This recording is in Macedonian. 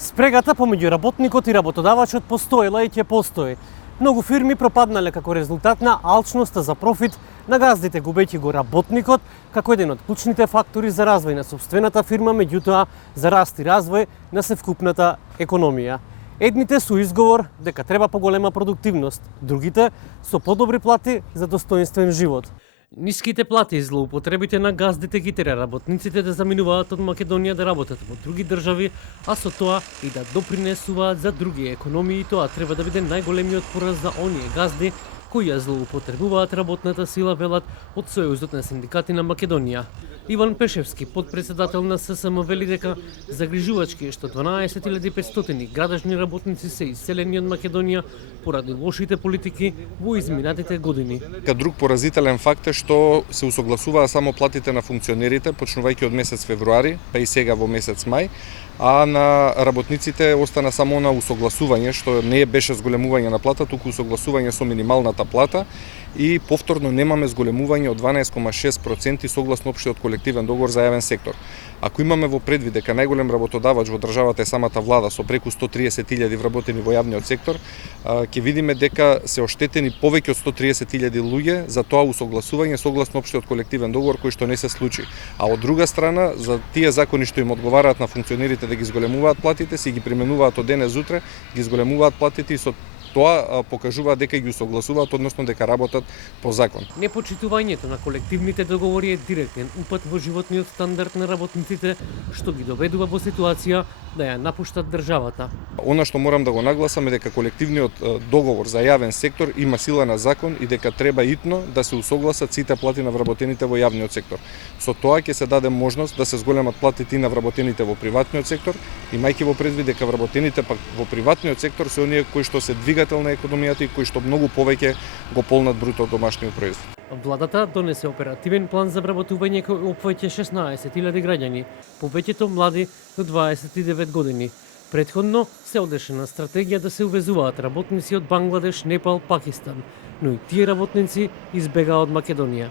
Спрегата помеѓу работникот и работодавачот постоела и ќе постои. Многу фирми пропаднале како резултат на алчноста за профит на газдите, губејќи го работникот како еден од клучните фактори за развој на сопствената фирма, меѓутоа за раст и развој на севкупната економија. Едните со изговор дека треба поголема продуктивност, другите со подобри плати за достоинствен живот. Ниските плати и злоупотребите на газдите ги тера работниците да заминуваат од Македонија да работат во други држави, а со тоа и да допринесуваат за други економии. Тоа треба да биде најголемиот пораз за оние газди кои ја злоупотребуваат работната сила, велат од Сојузот на синдикати на Македонија. Иван Пешевски, подпредседател на ССМ, вели дека загрижувачки е што 12.500 градажни работници се иселени од Македонија поради лошите политики во изминатите години. Друг поразителен факт е што се усогласуваа само платите на функционерите, почнувајќи од месец февруари, па и сега во месец мај, а на работниците остана само на усогласување, што не беше зголемување на плата, туку усогласување со минималната плата и повторно немаме зголемување од 12,6% согласно општиот колективен договор за јавен сектор. Ако имаме во предвид дека најголем работодавач во државата е самата влада со преку 130.000 вработени во јавниот сектор, ќе видиме дека се оштетени повеќе од 130.000 луѓе за тоа усогласување согласно општиот колективен договор кој што не се случи. А од друга страна, за тие закони што им одговараат на функционерите да ги зголемуваат платите, си ги применуваат од денес утре, ги зголемуваат платите и со тоа покажуваат дека ги усогласуваат, односно дека работат по закон. Непочитувањето на колективните договори е директен упат во животниот стандард на работниците, што ги доведува во ситуација да ја напуштат државата. Она што морам да го нагласам е дека колективниот договор за јавен сектор има сила на закон и дека треба итно да се усогласат сите плати на вработените во јавниот сектор. Со тоа ќе се даде можност да се зголемат платите и на вработените во приватниот сектор, имајќи во предвид дека вработените пак во приватниот сектор се оние кои што се двигател на економијата и кои што многу повеќе го полнат бруто домашниот производ. Владата донесе оперативен план за вработување кој опфаќа 16.000 граѓани, повеќето млади до 29 години. Претходно се одеше на стратегија да се увезуваат работници од Бангладеш, Непал, Пакистан, но и тие работници избегаа од Македонија.